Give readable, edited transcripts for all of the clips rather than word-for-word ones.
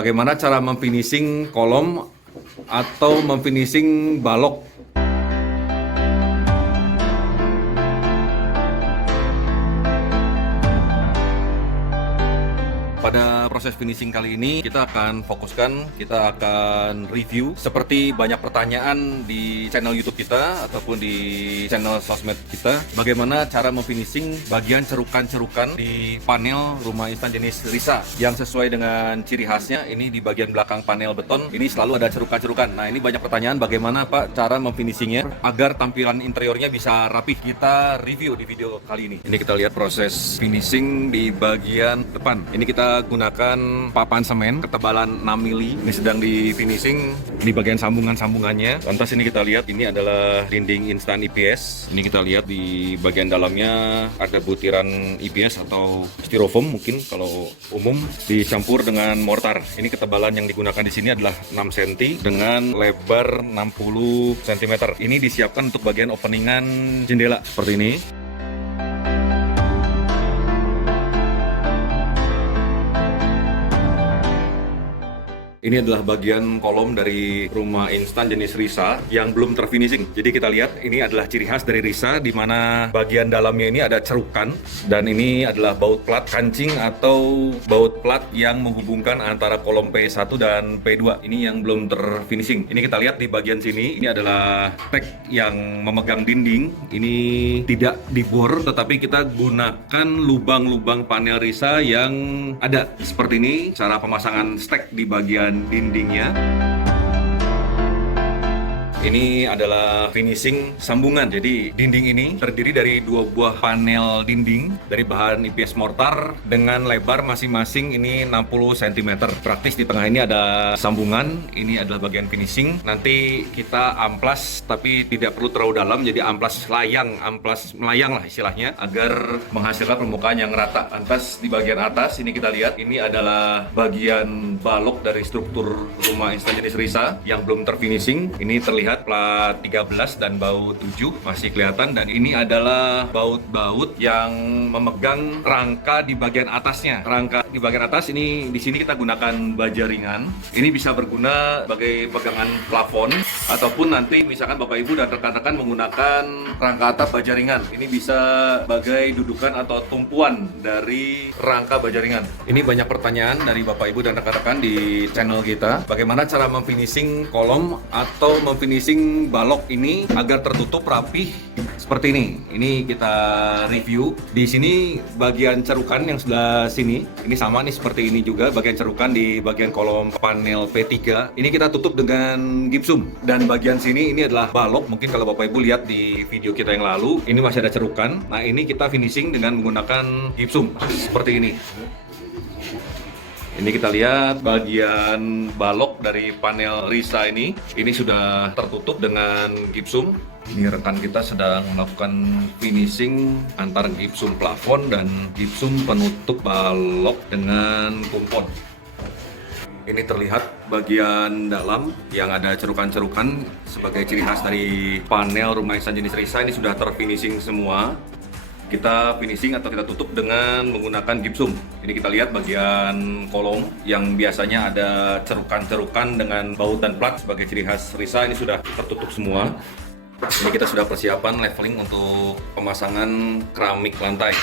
Bagaimana cara memfinishing kolom atau memfinishing balok? Pada proses finishing kali ini kita akan fokuskan, kita akan review seperti banyak pertanyaan di channel YouTube kita ataupun di channel sosmed kita, bagaimana cara memfinishing bagian cerukan-cerukan di panel rumah instan jenis Risa yang sesuai dengan ciri khasnya. Ini di bagian belakang panel beton ini selalu ada cerukan-cerukan. Nah, ini banyak pertanyaan bagaimana Pak cara memfinishingnya agar tampilan interiornya bisa rapi. Kita review di video kali ini. Ini kita lihat proses finishing di bagian depan. Ini kita gunakan papan semen ketebalan 6 mili. Ini sedang di finishing di bagian sambungan-sambungannya. Lantas ini kita lihat ini adalah dinding instan IPS. Ini kita lihat di bagian dalamnya ada butiran IPS atau styrofoam mungkin kalau umum dicampur dengan mortar. Ini ketebalan yang digunakan di sini adalah 6 cm dengan lebar 60 cm. Ini disiapkan untuk bagian openingan jendela seperti ini. Ini adalah bagian kolom dari rumah instan jenis Risa yang belum terfinishing. Jadi kita lihat ini adalah ciri khas dari Risa di mana bagian dalamnya ini ada cerukan dan ini adalah baut plat kancing atau baut plat yang menghubungkan antara kolom P1 dan P2. Ini yang belum terfinishing. Ini kita lihat di bagian sini, ini adalah tag yang memegang dinding. Ini tidak dibor tetapi kita gunakan lubang-lubang panel Risa yang ada seperti ini. Cara pemasangan stek di bagian dindingnya. Ini adalah finishing sambungan. Jadi dinding ini terdiri dari dua buah panel dinding dari bahan IPS mortar dengan lebar masing-masing ini 60 cm. Praktis di tengah ini ada sambungan. Ini adalah bagian finishing. Nanti kita amplas tapi tidak perlu terlalu dalam. Jadi amplas melayang lah istilahnya agar menghasilkan permukaan yang rata. Lantas di bagian atas ini kita lihat ini adalah bagian balok dari struktur rumah instan jenis Risa yang belum terfinishing. Ini terlihat plat 13 dan baut 7 masih kelihatan, dan ini adalah baut-baut yang memegang rangka di bagian atasnya. Rangka di bagian atas ini di sini kita gunakan baja ringan. Ini bisa berguna sebagai pegangan plafon ataupun nanti misalkan Bapak Ibu dan rekan-rekan menggunakan rangka atap baja ringan. Ini bisa sebagai dudukan atau tumpuan dari rangka baja ringan. Ini banyak pertanyaan dari Bapak Ibu dan rekan-rekan di channel kita. Bagaimana cara memfinishing kolom atau memfinishing balok ini agar tertutup rapih seperti ini. Ini kita review. Di sini bagian cerukan yang sebelah sini, ini sama nih seperti ini juga bagian cerukan di bagian kolom panel P3. Ini kita tutup dengan gipsum. Dan bagian sini ini adalah balok. Mungkin kalau Bapak Ibu lihat di video kita yang lalu, ini masih ada cerukan. Nah, ini kita finishing dengan menggunakan gipsum seperti ini. Ini kita lihat bagian balok dari panel Risa ini sudah tertutup dengan gipsum. Ini rekan kita sedang melakukan finishing antara gipsum plafon dan gipsum penutup balok dengan kumpon. Ini terlihat bagian dalam yang ada cerukan-cerukan sebagai ciri khas dari panel rumah instan jenis Risa. Ini sudah terfinishing semua. Kita finishing atau kita tutup dengan menggunakan gipsum. Ini kita lihat bagian kolom yang biasanya ada cerukan-cerukan dengan baut dan plat sebagai ciri khas Risa ini sudah tertutup semua. Ini kita sudah persiapan leveling untuk pemasangan keramik lantai.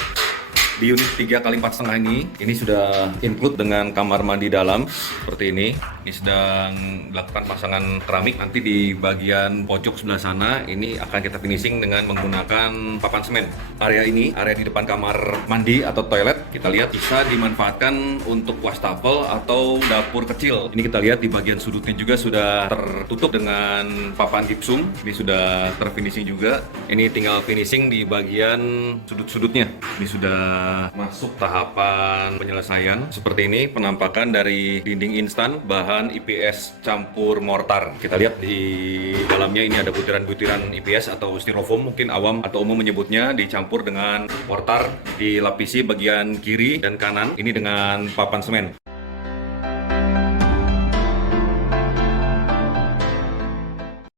Di unit 3x4,5 ini sudah include dengan kamar mandi dalam seperti ini. Ini sedang dilakukan pasangan keramik. Nanti di bagian pojok sebelah sana ini akan kita finishing dengan menggunakan papan semen. Area ini, area di depan kamar mandi atau toilet, kita lihat bisa dimanfaatkan untuk wastafel atau dapur kecil. Ini kita lihat di bagian sudutnya juga sudah tertutup dengan papan gipsum. Ini sudah terfinishing juga. Ini tinggal finishing di bagian sudut-sudutnya. Ini sudah masuk tahapan penyelesaian. Seperti ini penampakan dari dinding instan bahan IPS campur mortar. Kita lihat di dalamnya ini ada butiran-butiran IPS atau styrofoam mungkin awam atau umum menyebutnya, dicampur dengan mortar, dilapisi bagian kiri dan kanan ini dengan papan semen.